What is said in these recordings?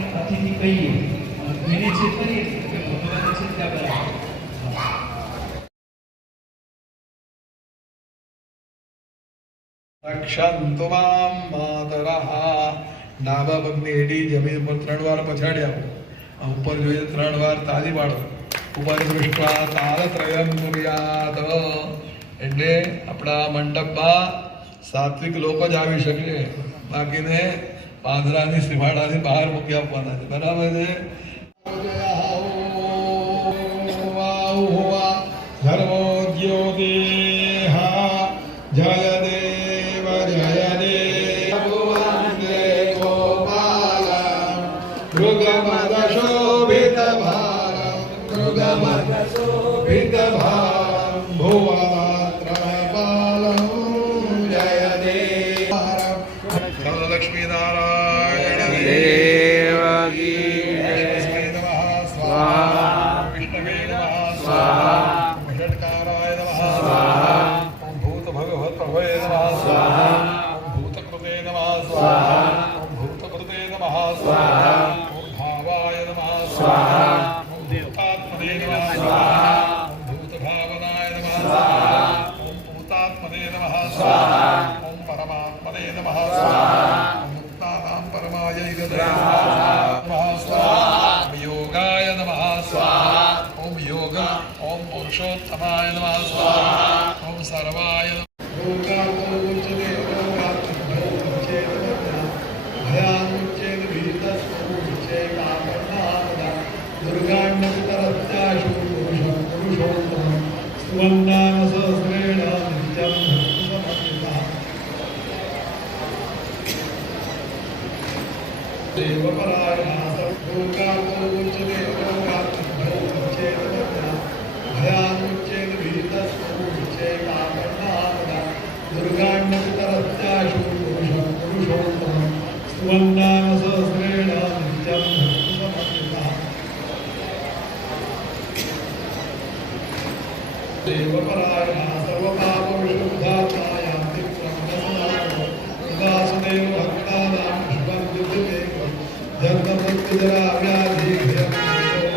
અતિથિ કહીએ. એને છે કરીએ કે ભગવાન ત્યાં બરાબર. રક્ષંતુ મામ માતરઃ. ડાબા પગની એડી જમીન પર ત્રણ વાર પછાડ્યા. ઉપર જોઈએ ત્રણ વાર તાલી પાડો. ઉપર દૃષ્ટા તાલત્રયમ કુર્યાત. એટલે આપણા મંડપમાં સાત્વિક લોકો જ આવી શકે. બાકીને પાંદડાની સીમાડાની બહાર મૂકી આપવાના છે બરાબર છે ધર્મો જ્યોતિઃ જય દેવ જય દેવ ગોપાલં મૃગમદશોભિત ભારં મૃગમદશોભિત ભારં ભુવનાત્રપાલં લક્ષ્મી નારાયણ દેવકી લક્ષ્મી નમઃ સ્વાહા વિષ્ણવે નમઃ સ્વાહા ષટ્કારાય નમઃ સ્વાહા ઓમ ભૂત ભગવત પ્રભવે નમઃ સ્વાહા ઓમ ભૂતકૃતે નમઃ સ્વાહા ઓમ ભૂતકૃતે નમઃ સ્વાહા ઓમ ભાવાય નમઃ સ્વાહા ઓમ ભૂતાત્મને નમઃ સ્વાહા ઓમ ભૂતભાવનાય નમઃ સ્વાહા ઓમ ભૂતાત્મને નમઃ સ્વાહા ઓમ పురుషోత్తమాయ నమ ఓం సర్వాయ దేవపరాయణ సర్వోకాతో ఉచ్యతే లోకా सर्वपरायणा सर्वपापविशुद्धात्माय वासुदेव भक्तानां जन्ममुक्तिजराव्याधिभ्यं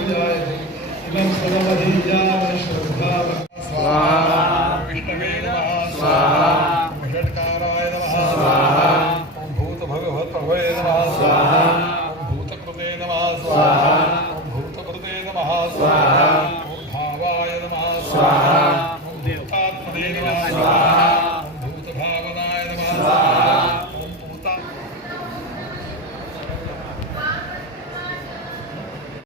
जायते इमं समवधीयामश्रद्धावः स्वाहा विष्णवे नमः स्वाहा षट्काल स्वाहा